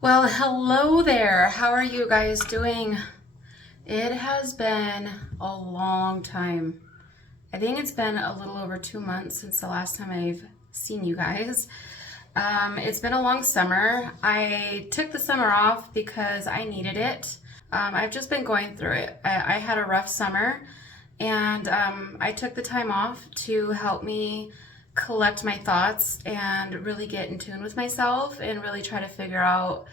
Well, hello there. How are you guys doing? It has been a long time. I think it's been a little over 2 months since the last time I've seen you guys. It's been a long summer. I took the summer off because I needed it. I've just been going through it. I had a rough summer, and I took the time off to help me collect my thoughts and really get in tune with myself and really try to figure out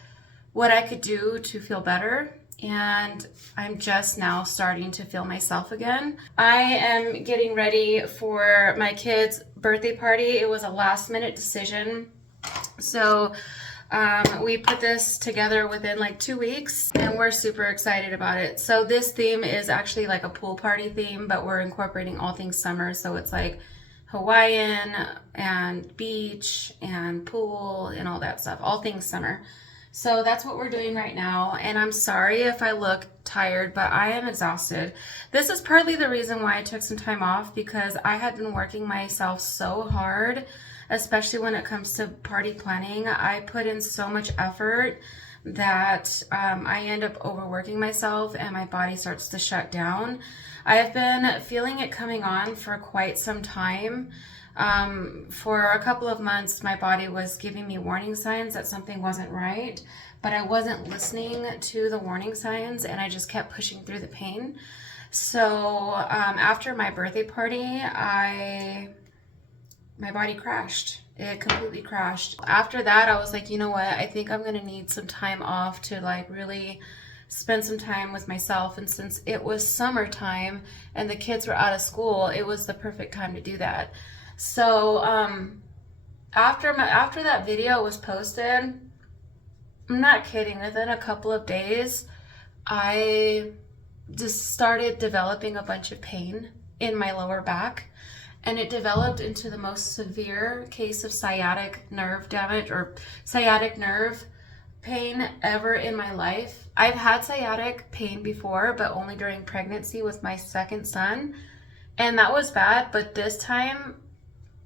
what I could do to feel better. And I'm just now starting to feel myself again. I am getting ready for my kid's birthday party. It was a last minute decision. So we put this together within like 2 weeks and we're super excited about it. So this theme is actually like a pool party theme, but we're incorporating all things summer. So it's like Hawaiian and beach and pool and all that stuff, all things summer. So that's what we're doing right now. And I'm sorry if I look tired, but I am exhausted. This is partly the reason why I took some time off, because I had been working myself so hard, especially when it comes to party planning. I put in so much effort that I end up overworking myself and my body starts to shut down. I have been feeling it coming on for quite some time. For a couple of months, my body was giving me warning signs that something wasn't right, but I wasn't listening to the warning signs and I just kept pushing through the pain. So after my birthday party, my body crashed. It completely crashed. After that, I was like, you know what? I think I'm gonna need some time off to like really spend some time with myself. And since it was summertime and the kids were out of school, it was the perfect time to do that. So after that video was posted, I'm not kidding, within a couple of days, I just started developing a bunch of pain in my lower back. And it developed into the most severe case of sciatic nerve damage or sciatic nerve pain ever in my life. I've had sciatic pain before, but only during pregnancy with my second son. And that was bad, but this time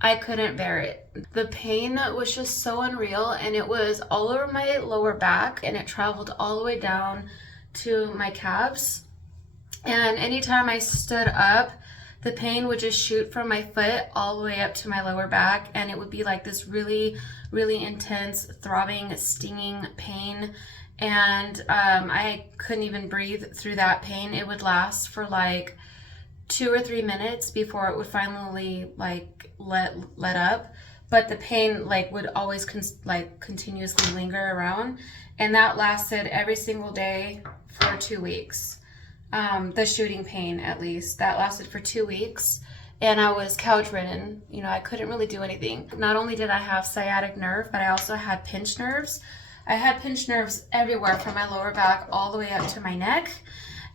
I couldn't bear it. The pain was just so unreal, and it was all over my lower back and it traveled all the way down to my calves. And anytime I stood up, the pain would just shoot from my foot all the way up to my lower back, and it would be like this really, really intense, throbbing, stinging pain. And I couldn't even breathe through that pain. It would last for like 2 or 3 minutes before it would finally like let up. But the pain like would always continuously linger around, and that lasted every single day for 2 weeks. The shooting pain, at least, that lasted for 2 weeks, and I was couch ridden. You know, I couldn't really do anything. Not only did I have sciatic nerve, but I also had pinched nerves. I had pinched nerves everywhere from my lower back all the way up to my neck,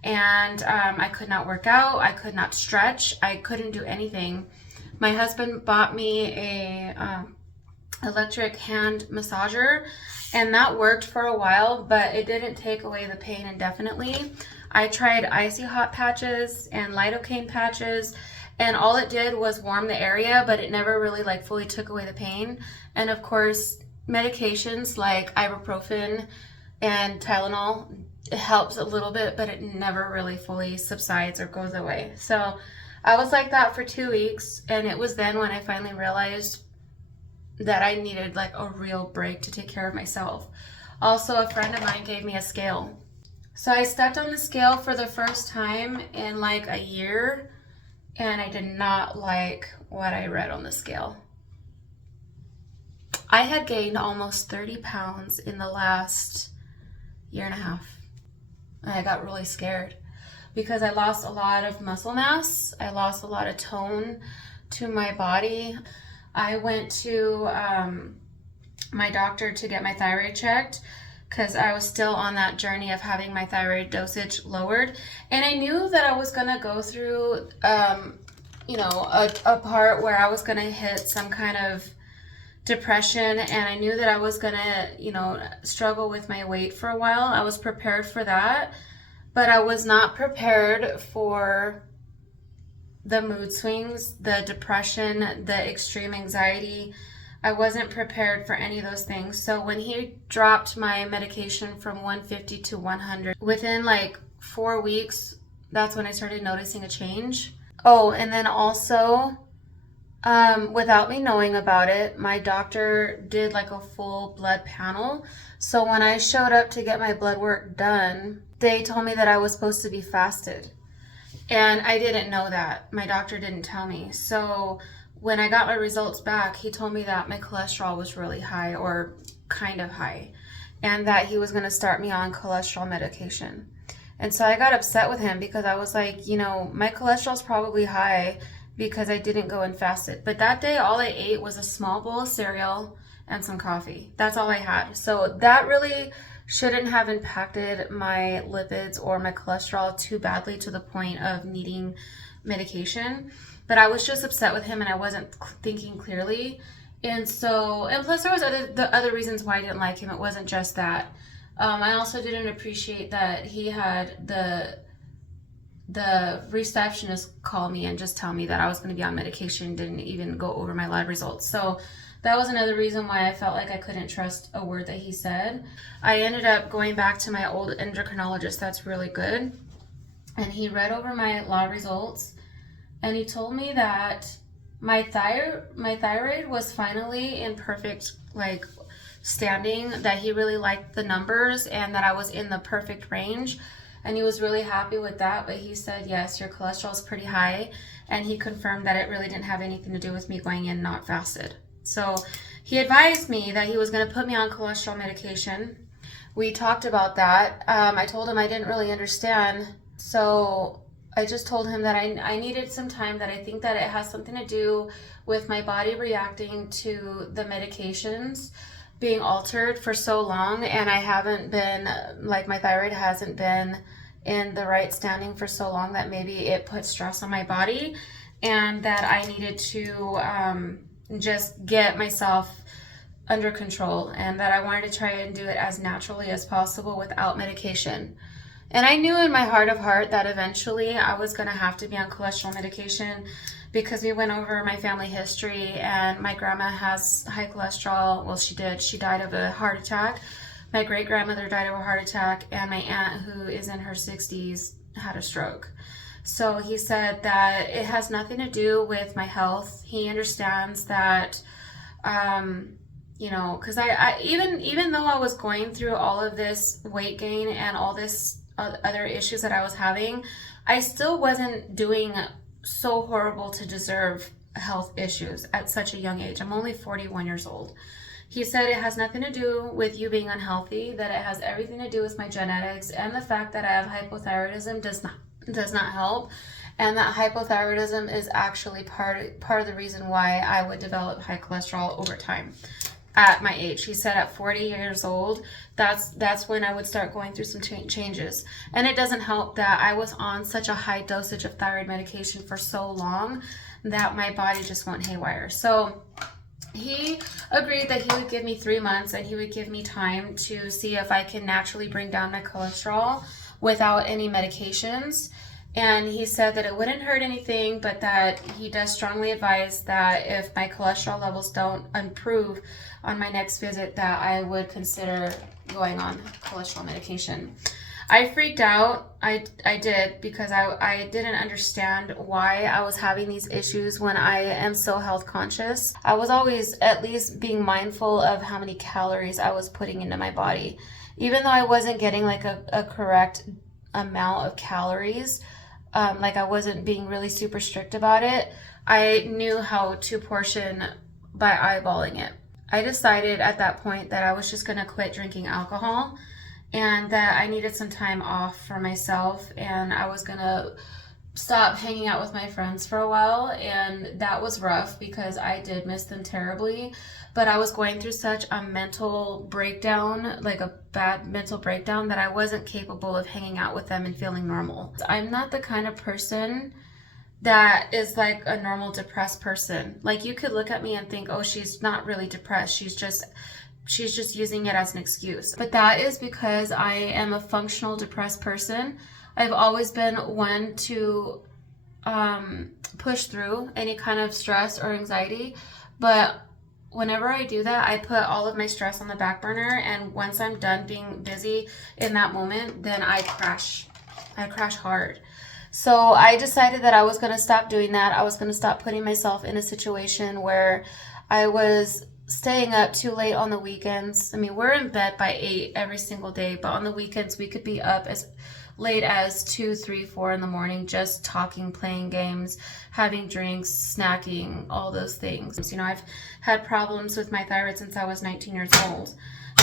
and I could not work out. I could not stretch. I couldn't do anything. My husband bought me a electric hand massager, and that worked for a while, but it didn't take away the pain indefinitely. I tried icy hot patches and lidocaine patches, and all it did was warm the area, but it never really like fully took away the pain. And of course, medications like ibuprofen and Tylenol, it helps a little bit, but it never really fully subsides or goes away. So I was like that for 2 weeks, and it was then when I finally realized that I needed like a real break to take care of myself. Also, a friend of mine gave me a scale. So I stepped on the scale for the first time in like a year, and I did not like what I read on the scale. I had gained almost 30 pounds in the last year and a half. And I got really scared because I lost a lot of muscle mass. I lost a lot of tone to my body. I went to my doctor to get my thyroid checked because I was still on that journey of having my thyroid dosage lowered. And I knew that I was gonna go through, a part where I was gonna hit some kind of depression, and I knew that I was gonna, struggle with my weight for a while. I was prepared for that, but I was not prepared for the mood swings, the depression, the extreme anxiety, I wasn't prepared for any of those things. So when he dropped my medication from 150 to 100, within like 4 weeks, that's when I started noticing a change. Oh, and then also, without me knowing about it, my doctor did like a full blood panel. So when I showed up to get my blood work done, they told me that I was supposed to be fasted. And I didn't know that. My doctor didn't tell me. So when I got my results back, he told me that my cholesterol was really high, or kind of high, and that he was going to start me on cholesterol medication. And so I got upset with him because I was like, my cholesterol's probably high because I didn't go and fast it. But that day, all I ate was a small bowl of cereal and some coffee. That's all I had. So that really shouldn't have impacted my lipids or my cholesterol too badly to the point of needing medication. But I was just upset with him and I wasn't thinking clearly. And plus there was the other reasons why I didn't like him. It wasn't just that. I also didn't appreciate that he had the receptionist call me and just tell me that I was going to be on medication, didn't even go over my lab results. So that was another reason why I felt like I couldn't trust a word that he said. I ended up going back to my old endocrinologist that's really good. And he read over my lab results and he told me that my thyroid was finally in perfect standing, that he really liked the numbers and that I was in the perfect range. And he was really happy with that, but he said, yes, your cholesterol is pretty high. And he confirmed that it really didn't have anything to do with me going in not fasted. So he advised me that he was going to put me on cholesterol medication. We talked about that. I told him I didn't really understand. So I just told him that I needed some time, that I think that it has something to do with my body reacting to the medications being altered for so long, and I haven't been, my thyroid hasn't been in the right standing for so long that maybe it put stress on my body, and that I needed to just get myself under control, and that I wanted to try and do it as naturally as possible without medication. And I knew in my heart of heart that eventually I was going to have to be on cholesterol medication, because we went over my family history and my grandma has high cholesterol. Well, she did. She died of a heart attack. My great-grandmother died of a heart attack, and my aunt, who is in her 60s, had a stroke. So he said that it has nothing to do with my health. He understands that, because I even though I was going through all of this weight gain and all this other issues that I was having, I still wasn't doing so horrible to deserve health issues at such a young age. I'm only 41 years old. He said it has nothing to do with you being unhealthy, that it has everything to do with my genetics, and the fact that I have hypothyroidism does not help, and that hypothyroidism is actually part of the reason why I would develop high cholesterol over time. At my age, he said at 40 years old, that's when I would start going through some changes. And it doesn't help that I was on such a high dosage of thyroid medication for so long that my body just went haywire. So he agreed that he would give me 3 months and he would give me time to see if I can naturally bring down my cholesterol without any medications. And he said that it wouldn't hurt anything, but that he does strongly advise that if my cholesterol levels don't improve on my next visit, that I would consider going on cholesterol medication. I freaked out. I did, because I didn't understand why I was having these issues when I am so health conscious. I was always at least being mindful of how many calories I was putting into my body. Even though I wasn't getting a correct amount of calories, I wasn't being really super strict about it, I knew how to portion by eyeballing it. I decided at that point that I was just going to quit drinking alcohol, and that I needed some time off for myself, and I was going to stop hanging out with my friends for a while. And that was rough because I did miss them terribly, but I was going through such a mental breakdown, a bad mental breakdown, that I wasn't capable of hanging out with them and feeling normal. I'm not the kind of person that is like a normal depressed person. You could look at me and think, oh, she's not really depressed, she's just using it as an excuse. But that is because I am a functional depressed person. I've always been one to push through any kind of stress or anxiety, but whenever I do that, I put all of my stress on the back burner, and once I'm done being busy in that moment, then I crash. I crash hard. So I decided that I was going to stop doing that. I was going to stop putting myself in a situation where I was staying up too late on the weekends. I mean, we're in bed by 8 every single day, but on the weekends we could be up as late as 2, 3, 4 in the morning, just talking, playing games, having drinks, snacking, all those things. You know, I've had problems with my thyroid since I was 19 years old.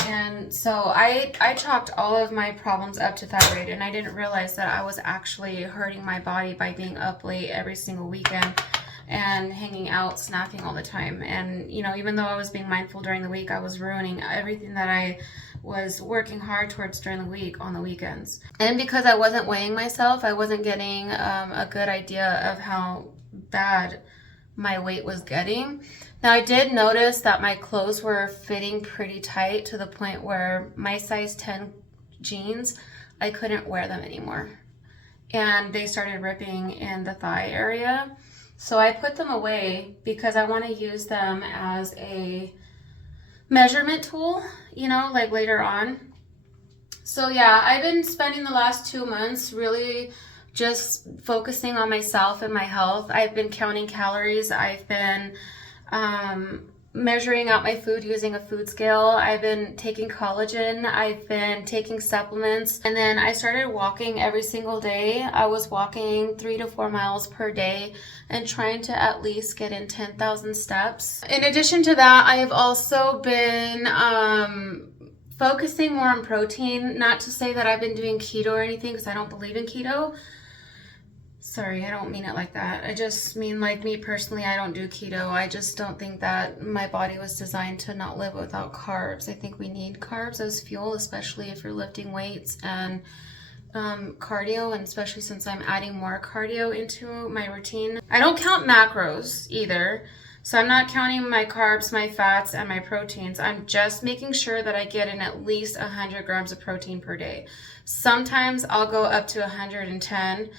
And so I chalked all of my problems up to thyroid, and I didn't realize that I was actually hurting my body by being up late every single weekend and hanging out, snacking all the time. And, you know, even though I was being mindful during the week, I was ruining everything that I was working hard towards during the week on the weekends. And because I wasn't weighing myself, I wasn't getting a good idea of how bad my weight was getting. Now, I did notice that my clothes were fitting pretty tight to the point where my size 10 jeans, I couldn't wear them anymore. And they started ripping in the thigh area. So I put them away because I want to use them as a measurement tool, you know, like later on. So yeah, I've been spending the last 2 months really just focusing on myself and my health. I've been counting calories. I've been measuring out my food using a food scale. I've been taking collagen. I've been taking supplements. And then I started walking every single day. I was walking 3 to 4 miles per day and trying to at least get in 10,000 steps. In addition to that, I've also been focusing more on protein. Not to say that I've been doing keto or anything, because I don't believe in keto. Sorry, I don't mean it like that. I just mean, like, me personally, I don't do keto. I just don't think that my body was designed to not live without carbs. I think we need carbs as fuel, especially if you're lifting weights and cardio, and especially since I'm adding more cardio into my routine. I don't count macros either. So I'm not counting my carbs, my fats, and my proteins. I'm just making sure that I get in at least 100 grams of protein per day. Sometimes I'll go up to 110,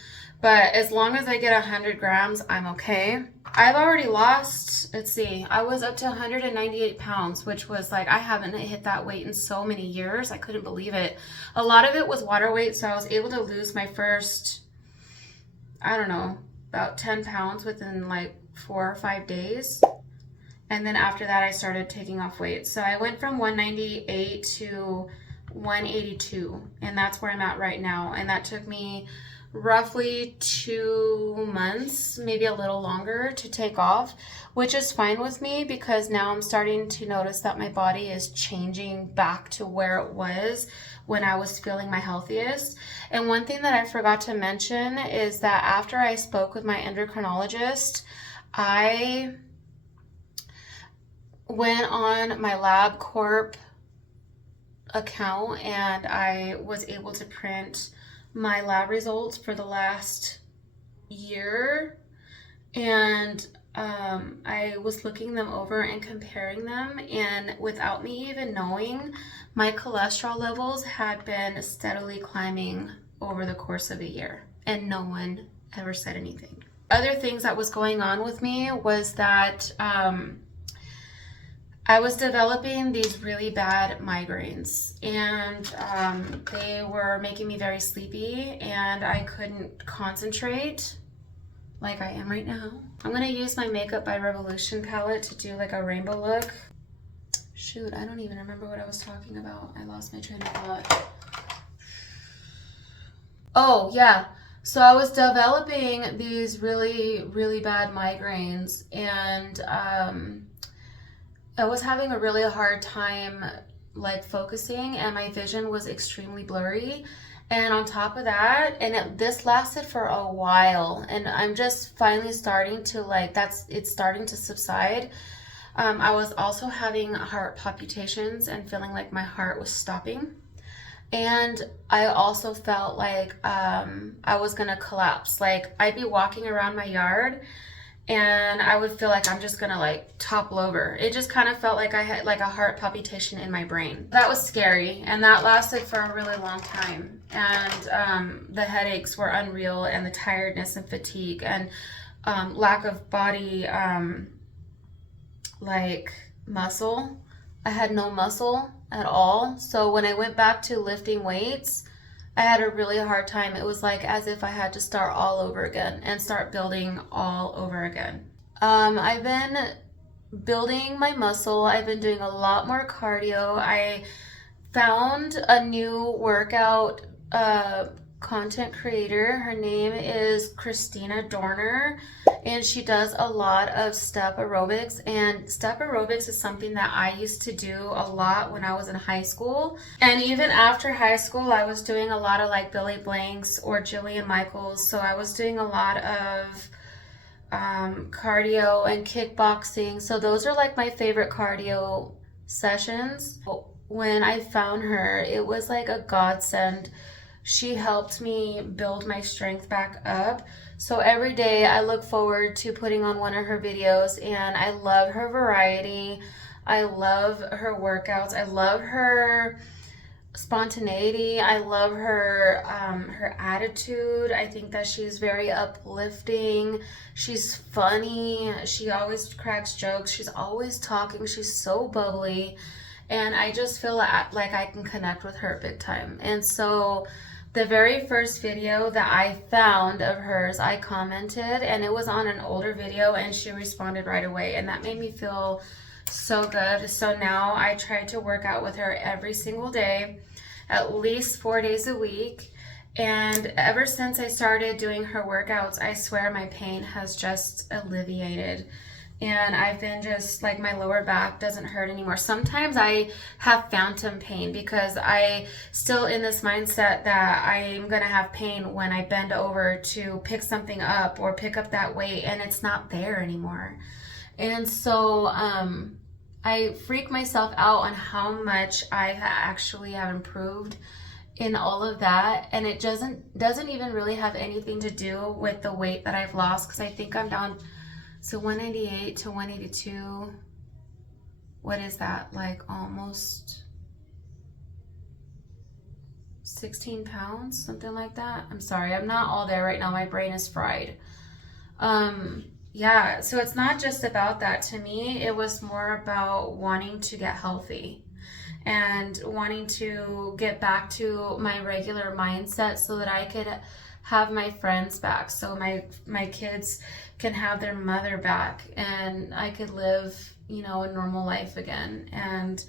but as long as I get 100 grams, I'm okay. I've already lost, let's see, I was up to 198 pounds, which was like, I haven't hit that weight in so many years. I couldn't believe it. A lot of it was water weight, so I was able to lose my first, I don't know, about 10 pounds within like 4 or 5 days. And then after that, I started taking off weight. So I went from 198 to 182, and that's where I'm at right now. And that took me roughly 2 months, maybe a little longer, to take off, which is fine with me because now I'm starting to notice that my body is changing back to where it was when I was feeling my healthiest. And one thing that I forgot to mention is that after I spoke with my endocrinologist, I went on my LabCorp account and I was able to print my lab results for the last year, and I was looking them over and comparing them, and without me even knowing, my cholesterol levels had been steadily climbing over the course of a year, and no one ever said anything. Other things that was going on with me was that I was developing these really bad migraines, and they were making me very sleepy, and I couldn't concentrate like I am right now. I'm gonna use my Makeup by Revolution palette to do like a rainbow look. Shoot, I don't even remember what I was talking about. I lost my train of thought. Oh, yeah. So I was developing these really, really bad migraines, and I was having a really hard time like focusing, and my vision was extremely blurry. And on top of that, this lasted for a while, and I'm just finally starting to like, it's starting to subside. I was also having heart palpitations and feeling like my heart was stopping. And I also felt like I was gonna collapse. Like, I'd be walking around my yard and I would feel like I'm just gonna like topple over. It just kind of felt like I had like a heart palpitation in my brain. That was scary, and that lasted for a really long time. And the headaches were unreal, and the tiredness and fatigue and lack of body like muscle. I had no muscle at all. So when I went back to lifting weights, I had a really hard time. It was like as if I had to start all over again and start building all over again. I've been building my muscle. I've been doing a lot more cardio. I found a new workout content creator. Her name is Christina Dorner, and she does a lot of step aerobics. And step aerobics is something that I used to do a lot when I was in high school. And even after high school, I was doing a lot of like Billy Blanks or Jillian Michaels. So I was doing a lot of cardio and kickboxing. So those are like my favorite cardio sessions. When I found her, it was like a godsend. She helped me build my strength back up. So every day I look forward to putting on one of her videos, and I love her variety. I love her workouts. I love her spontaneity. I love her attitude. I think that she's very uplifting. She's funny. She always cracks jokes. She's always talking. She's so bubbly. And I just feel like I can connect with her big time. And so the very first video that I found of hers, I commented, and it was on an older video, and she responded right away. And that made me feel so good. So now I try to work out with her every single day, at least 4 days a week. And ever since I started doing her workouts, I swear my pain has just alleviated. And I've been just like, my lower back doesn't hurt anymore. Sometimes I have phantom pain because I still in this mindset that I'm gonna have pain when I bend over to pick something up or pick up that weight, and it's not there anymore. And so I freak myself out on how much I actually have improved in all of that. And it doesn't even really have anything to do with the weight that I've lost, because I think I'm down so 198 to 182. What is that? Like almost 16 pounds, something like that. I'm sorry, I'm not all there right now. My brain is fried. Yeah, so it's not just about that. To me, it was more about wanting to get healthy and wanting to get back to my regular mindset so that I could have my friends back, so my kids can have their mother back, and I could live, a normal life again and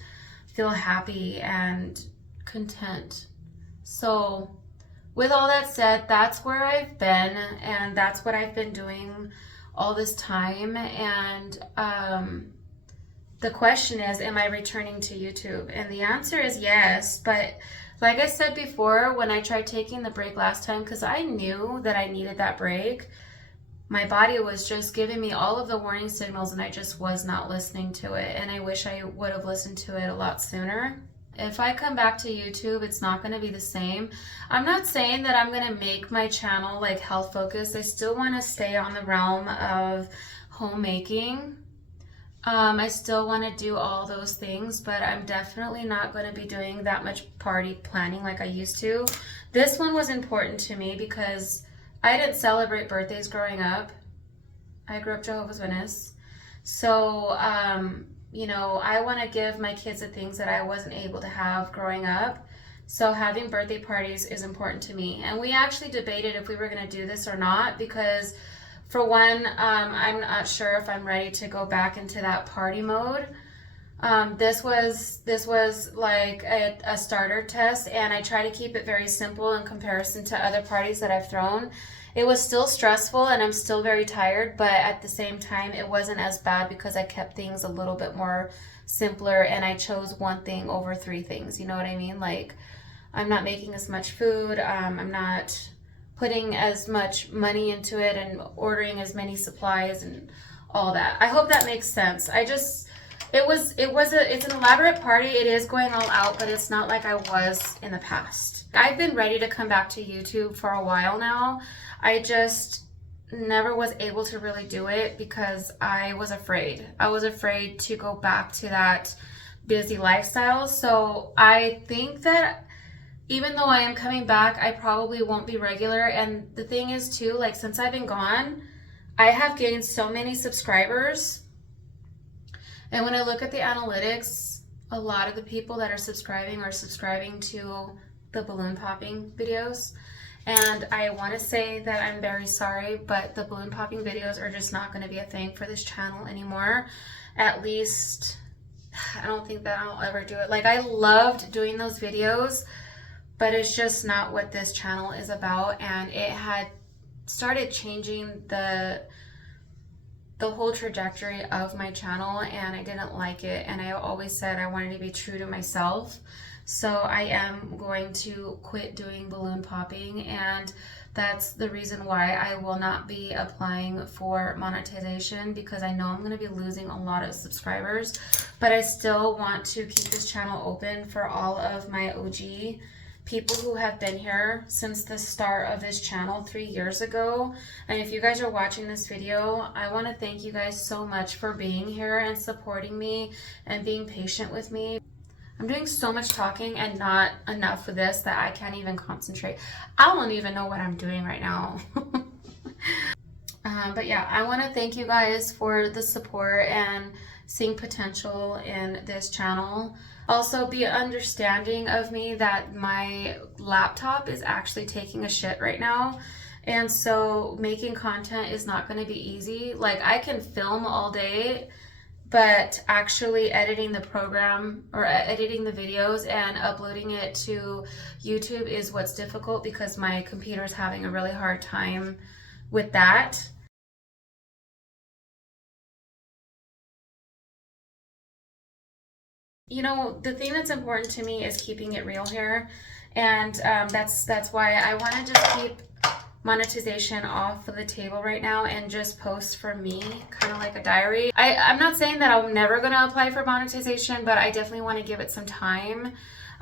feel happy and content. So with all that said, that's where I've been, and that's what I've been doing all this time. And the question is, am I returning to YouTube? And the answer is yes. But like I said before, when I tried taking the break last time, because I knew that I needed that break, my body was just giving me all of the warning signals, and I just was not listening to it. And I wish I would have listened to it a lot sooner. If I come back to YouTube, it's not going to be the same. I'm not saying that I'm going to make my channel like health focused. I still want to stay on the realm of homemaking. I still want to do all those things, but I'm definitely not going to be doing that much party planning like I used to. This one was important to me because I didn't celebrate birthdays growing up. I grew up Jehovah's Witness. So, I want to give my kids the things that I wasn't able to have growing up. So having birthday parties is important to me. And we actually debated if we were going to do this or not, because for one, I'm not sure if I'm ready to go back into that party mode. This was like a starter test, and I try to keep it very simple in comparison to other parties that I've thrown. It was still stressful, and I'm still very tired, but at the same time, it wasn't as bad because I kept things a little bit more simpler, and I chose one thing over three things. You know what I mean? Like, I'm not making as much food. I'm not putting as much money into it and ordering as many supplies and all that. I hope that makes sense. It's an elaborate party. It is going all out, but it's not like I was in the past. I've been ready to come back to YouTube for a while now. I just never was able to really do it because I was afraid. I was afraid to go back to that busy lifestyle. So I think that even though I am coming back, I probably won't be regular. And the thing is too, like, since I've been gone, I have gained so many subscribers. And when I look at the analytics, a lot of the people that are subscribing to the balloon popping videos. And I want to say that I'm very sorry, but the balloon popping videos are just not going to be a thing for this channel anymore. At least, I don't think that I'll ever do it. Like, I loved doing those videos, but it's just not what this channel is about. And it had started changing the whole trajectory of my channel, and I didn't like it. And I always said I wanted to be true to myself. So I am going to quit doing balloon popping, and that's the reason why I will not be applying for monetization, because I know I'm going to be losing a lot of subscribers. But I still want to keep this channel open for all of my OG people who have been here since the start of this channel 3 years ago. And if you guys are watching this video, I want to thank you guys so much for being here and supporting me and being patient with me. I'm doing so much talking and not enough of this that I can't even concentrate. I don't even know what I'm doing right now. But yeah, I want to thank you guys for the support and seeing potential in this channel. Also, be understanding of me that my laptop is actually taking a shit right now. And so making content is not going to be easy. Like, I can film all day, but actually editing the program or editing the videos and uploading it to YouTube is what's difficult, because my computer is having a really hard time with that. You know, the thing that's important to me is keeping it real here. And that's why I want to just keep monetization off of the table right now and just post for me, kind of like a diary. I'm not saying that I'm never going to apply for monetization, but I definitely want to give it some time.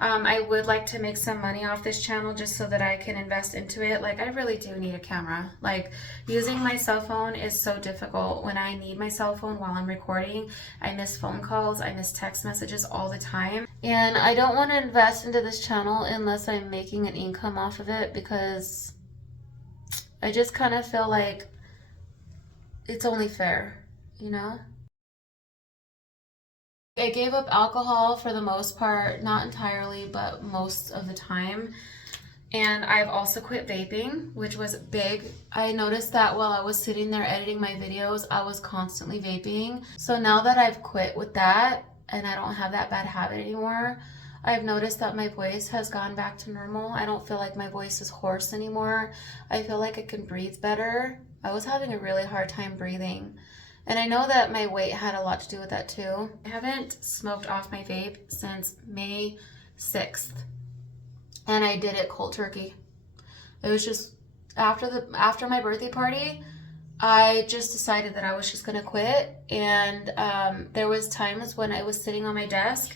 I would like to make some money off this channel just so that I can invest into it. Like, I really do need a camera. Like, using my cell phone is so difficult. When I need my cell phone while I'm recording, I miss phone calls, I miss text messages all the time. And I don't want to invest into this channel unless I'm making an income off of it, because I just kind of feel like it's only fair, you know? I gave up alcohol for the most part, not entirely, but most of the time. And I've also quit vaping, which was big. I noticed that while I was sitting there editing my videos, I was constantly vaping. So now that I've quit with that and I don't have that bad habit anymore, I've noticed that my voice has gone back to normal. I don't feel like my voice is hoarse anymore. I feel like I can breathe better. I was having a really hard time breathing. And I know that my weight had a lot to do with that too. I haven't smoked off my vape since May 6th. And I did it cold turkey. It was just after my birthday party, I just decided that I was just gonna quit. And there was times when I was sitting on my desk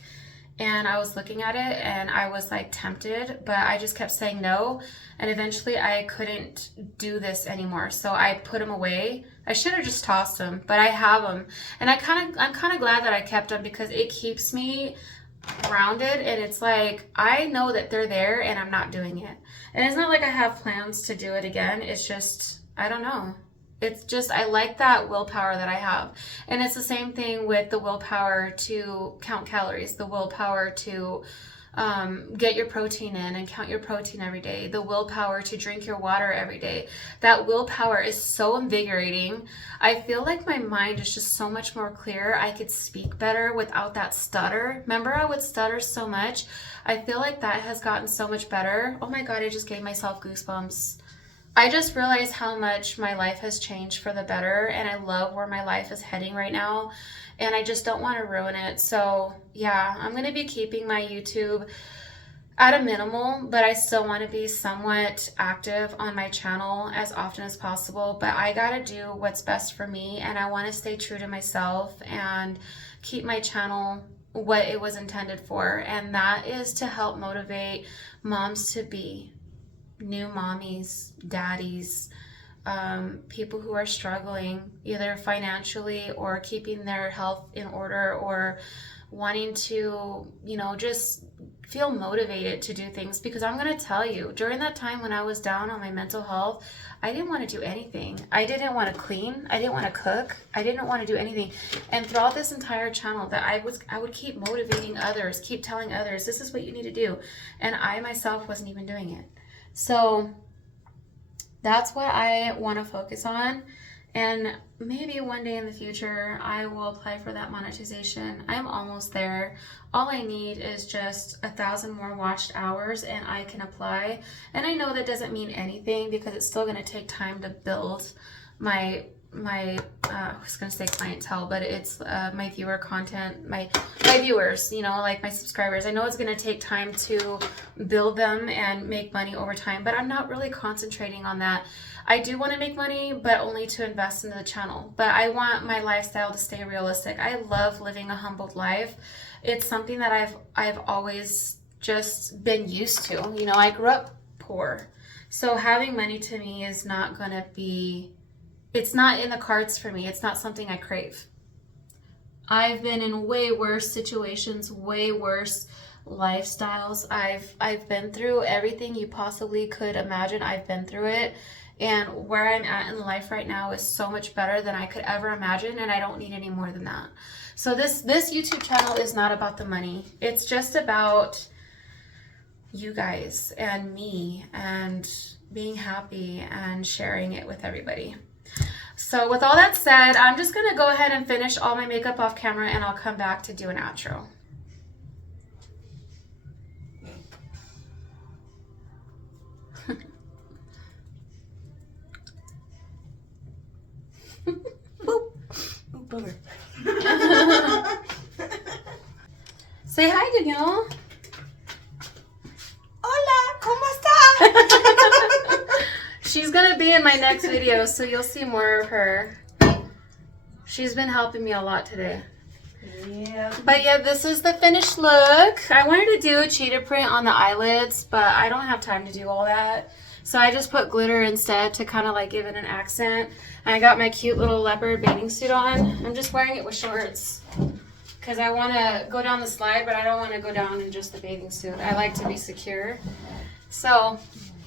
and I was looking at it and I was like tempted, but I just kept saying no. And eventually I couldn't do this anymore. So I put them away. I should have just tossed them, but I have them. And I'm kind of glad that I kept them, because it keeps me grounded, and it's like I know that they're there and I'm not doing it. And it's not like I have plans to do it again. It's just, I don't know. It's just, I like that willpower that I have. And it's the same thing with the willpower to count calories, the willpower to get your protein in and count your protein every day, the willpower to drink your water every day. That willpower is so invigorating. I feel like my mind is just so much more clear. I could speak better without that stutter. Remember, I would stutter so much. I feel like that has gotten so much better. Oh my God, I just gave myself goosebumps. I just realized how much my life has changed for the better, and I love where my life is heading right now, and I just don't want to ruin it. So yeah, I'm going to be keeping my YouTube at a minimal, but I still want to be somewhat active on my channel as often as possible. But I got to do what's best for me, and I want to stay true to myself and keep my channel what it was intended for, and that is to help motivate moms to be new mommies, daddies, people who are struggling either financially or keeping their health in order, or wanting to, you know, just feel motivated to do things, because I'm going to tell you, during that time when I was down on my mental health, I didn't want to do anything. I didn't want to clean. I didn't want to cook. I didn't want to do anything. And throughout this entire channel, that I would keep motivating others, keep telling others, this is what you need to do. And I myself wasn't even doing it. So that's what I want to focus on. And maybe one day in the future, I will apply for that monetization. I'm almost there. All I need is just 1,000 more watched hours and I can apply. And I know that doesn't mean anything, because it's still going to take time to build my I was going to say clientele, but it's my viewer content, my viewers, you know, like my subscribers. I know it's going to take time to build them and make money over time, but I'm not really concentrating on that. I do want to make money, but only to invest into the channel. But I want my lifestyle to stay realistic. I love living a humbled life. It's something that I've always just been used to. You know, I grew up poor. So having money to me is not going to be, it's not in the cards for me. It's not something I crave. I've been in way worse situations, way worse lifestyles. I've been through everything you possibly could imagine. I've been through it. And where I'm at in life right now is so much better than I could ever imagine, and I don't need any more than that. So this YouTube channel is not about the money. It's just about you guys and me and being happy and sharing it with everybody. So with all that said, I'm just going to go ahead and finish all my makeup off camera, and I'll come back to do an outro. Say hi, Danielle. Hola, ¿cómo está? She's gonna be in my next video, so you'll see more of her. She's been helping me a lot today. Yeah. But yeah, this is the finished look. I wanted to do a cheetah print on the eyelids, but I don't have time to do all that. So I just put glitter instead to kind of like give it an accent. And I got my cute little leopard bathing suit on. I'm just wearing it with shorts because I want to go down the slide, but I don't want to go down in just the bathing suit. I like to be secure. So,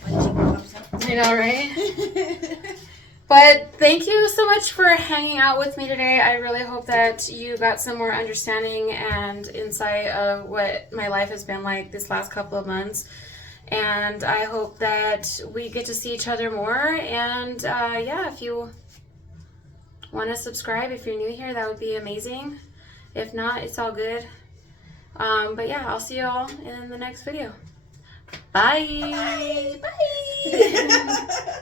I know, right? But thank you so much for hanging out with me today. I really hope that you got some more understanding and insight of what my life has been like this last couple of months. And I hope that we get to see each other more. And yeah, if you want to subscribe, if you're new here, that would be amazing. If not, it's all good. But yeah, I'll see you all in the next video. Bye. Bye. Bye.